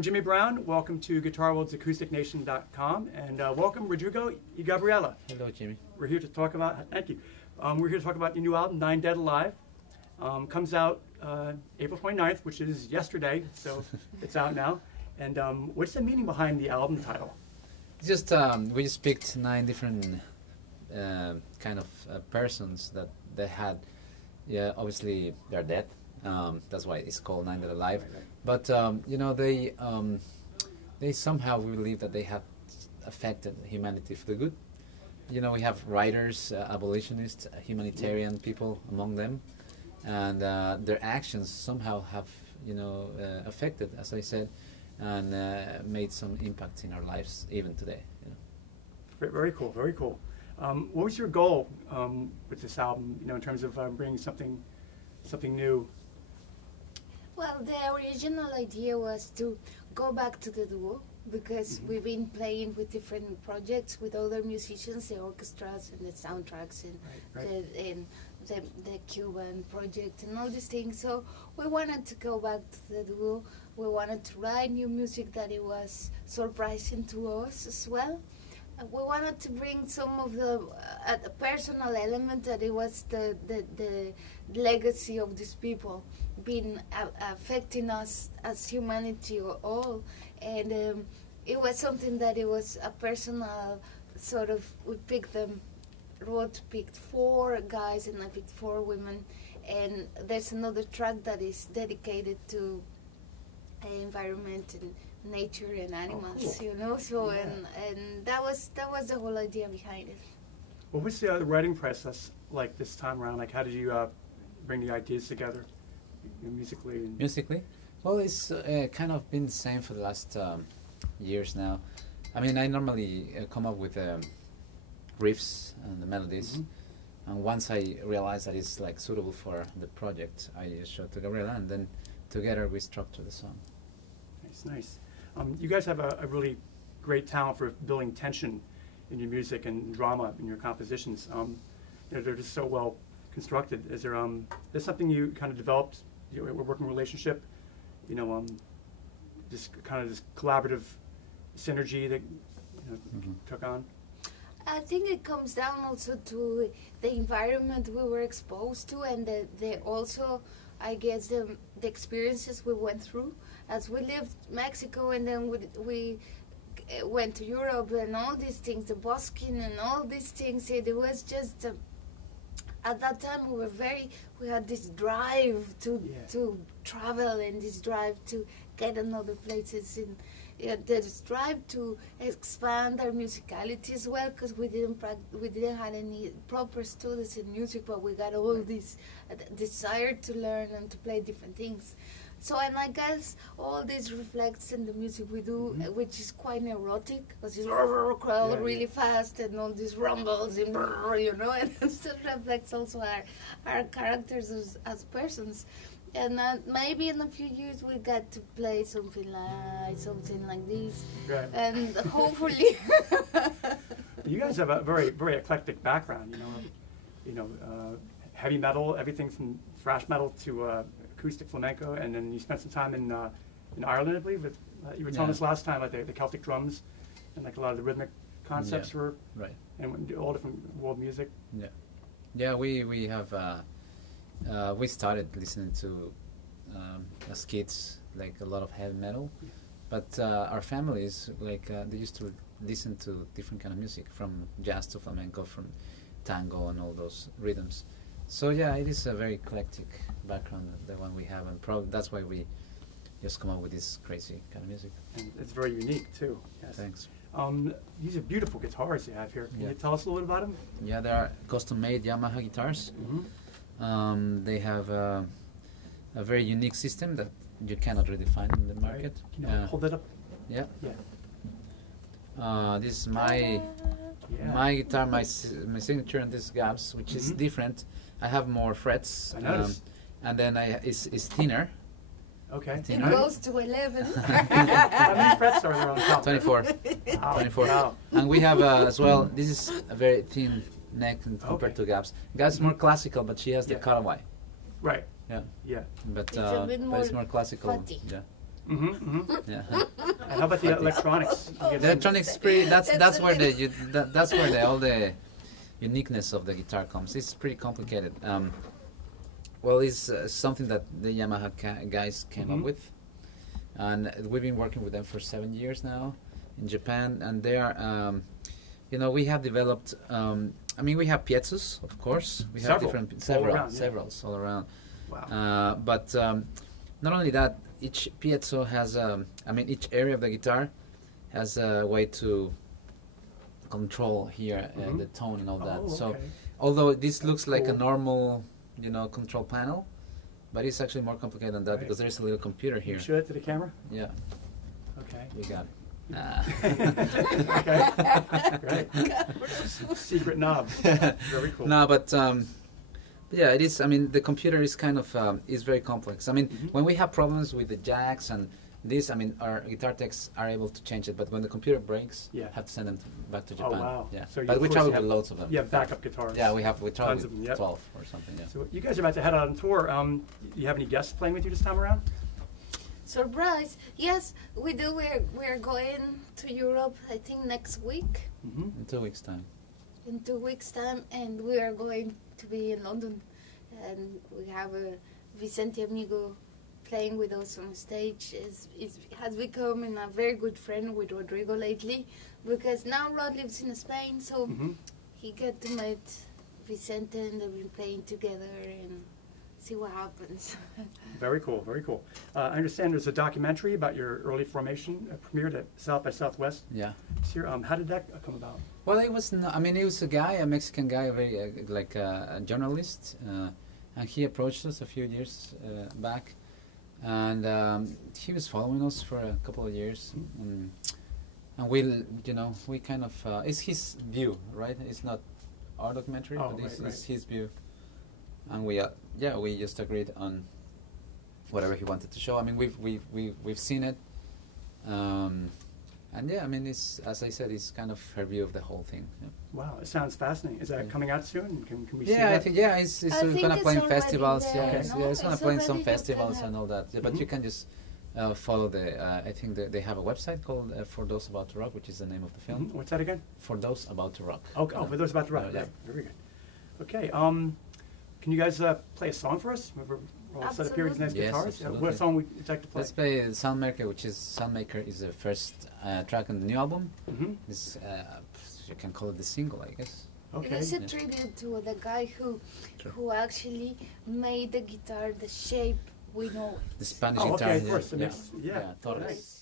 I'm Jimmy Brown. Welcome to GuitarWorld's and welcome Rodrigo y Gabriela. Hello, Jimmy. We're here to talk about, thank you. We're here to talk about your new album, Nine Dead Alive. Comes out April 29th, which is yesterday, so it's out now. And what's the meaning behind the album title? Just we just picked 9 different kind of persons that they had. Yeah, obviously they're dead. That's why it's called Nine Dead Alive. Right. But you know, they somehow we believe that they have affected humanity for the good. You know, we have writers, abolitionists, humanitarian people among them, and their actions somehow have, you know, affected, as I said, and made some impact in our lives even today. You know. Very cool, very cool. What was your goal with this album? You know, in terms of bringing something new. Well, the original idea was to go back to the duo because we've been playing with different projects with other musicians, the orchestras and the soundtracks and the Cuban project and all these things. So we wanted to go back to the duo. We wanted to write new music that it was surprising to us as well. We wanted to bring some of the personal element that it was the legacy of these people being affecting us as humanity all, and it was something that it was a personal sort of. We picked them. Rod picked 4 guys and I picked 4 women, and there's another track that is dedicated to environment and nature and animals, cool. you know. So yeah. and that was the whole idea behind it. What was the writing process like this time around? Like, how did you bring the ideas together, musically? And Musically, well, it's kind of been the same for the last years now. I mean, I normally come up with riffs and the melodies, and once I realize that it's like suitable for the project, I show it to Gabriela, and then together we structure the song. Nice, nice. You guys have a really great talent for building tension in your music and drama in your compositions. You know, they're just so well constructed. Is there something you kind of developed, a working relationship? You know, just kind of this collaborative synergy that took on. I think it comes down also to the environment we were exposed to, and the also, I guess, the experiences we went through as we left Mexico, and then we went to Europe and all these things, the busking and all these things. It was just at that time we had this drive to travel and this drive to get in other places, and this drive to expand our musicality as well, because we didn't have any proper studies in music, but we got all this desire to learn and to play different things. So, and I guess all this reflects in the music we do, which is quite neurotic, because it's really fast and all these rumbles and you know, and it reflects also our characters as persons. And maybe in a few years we got to play something like this, and hopefully. You guys have a very, very eclectic background. You know, heavy metal, everything from thrash metal to acoustic flamenco, and then you spent some time in Ireland, I believe. You were telling us last time about the Celtic drums, and like a lot of the rhythmic concepts were right, and all different world music. Yeah. We have. We started listening to, as kids, like a lot of heavy metal, but our families, like, they used to listen to different kind of music, from jazz to flamenco, from tango and all those rhythms. So yeah, it is a very eclectic background, the one we have, and probably that's why we just come up with this crazy kind of music. And it's very unique too. Yes. Thanks. These are beautiful guitars you have here. Can you tell us a little bit about them? Yeah, they are custom-made Yamaha guitars. They have a very unique system that you cannot really find in the market. Can you hold it up? Yeah. This is my guitar, my signature, and this Gabs, which is different. I have more frets, and then it's thinner. Okay. It goes to 11. How many frets are there on top? 24. Wow. 24. Wow. And we have as well. This is a very thin neck compared to Gabs. Gabs is more classical, but she has the cutaway. Right. Yeah. Yeah. But it's a bit but it's more classical. fatty. Yeah. Yeah. And how about the electronics? You get The some- electronics is pretty. That's a where little- that's where all the uniqueness of the guitar comes. It's pretty complicated. Well, it's something that the Yamaha guys came up with, and we've been working with them for 7 years now in Japan, and they are. We have developed. We have pieces, of course. We have Several. several, All around, yeah. severals all around. Wow. But not only that, each piezo has, each area of the guitar has a way to control here the tone and all that. Oh, So, okay. although this looks like a cool. normal, control panel, but it's actually more complicated than that Right. because there's a little computer here. Show it to the camera. Yeah, Okay. you got it. Okay. Great. Secret knob. Very cool. No, but yeah, it is. I mean, the computer is kind of is very complex. I mean, when we have problems with the jacks and this, our guitar techs are able to change it. But when the computer breaks, Yeah. have to send them back to Oh, Japan. wow. Yeah, So you, but of we course, travel you with have- loads of them. You have backup guitars. Yeah, we travel Tons with of them, yep. 12 or something. Yeah. So you guys are about to head out on tour. You have any guests playing with you this time around? Surprise! Yes, we do. We're going to Europe. I think next week, In 2 weeks' time. in 2 weeks' time, and we are going to be in London, and we have Vicente Amigo playing with us on stage. Has become a very good friend with Rodrigo lately, because now Rod lives in Spain, so he get to meet Vicente, and they've been playing together and see what happens. Very cool. Very cool. I understand there's a documentary about your early formation premiered at South by Southwest Yeah. this year. How did that come about? Well, it was. He was a Mexican guy, a very a journalist, and he approached us a few years back, and he was following us for a couple of years, and we kind of it's his view, right? It's not our documentary, Oh, but it's right. his view, and we just agreed on whatever he wanted to show. I mean, we've seen it. And yeah, it's, as I said, it's kind of her view of the whole thing. Yeah, Wow, it sounds fascinating. Is that Yeah. coming out soon? Can we see I that? think it's I think gonna it's play in already festivals. there, Yeah, no? it's gonna It's play in some already festivals there. and all that. Yeah, but you can just follow the. I think they have a website called For Those About to Rock, which is the name of the film. What's that again? For Those About to Rock. Oh, for those about to rock. Yeah. Right. Very good. Okay. Can you guys play a song for us? We're all set up here with nice Yes, guitars. absolutely. What song would you like to play? Let's play Soundmaker, which is Soundmaker is the first track on the new album. This you can call it the single, I guess. Okay. It is a Yeah. tribute to the guy Sure. who actually made the guitar the shape we know. The Spanish Oh, guitar. okay, of course. It Yeah, makes- yeah, yeah. Torres. Nice.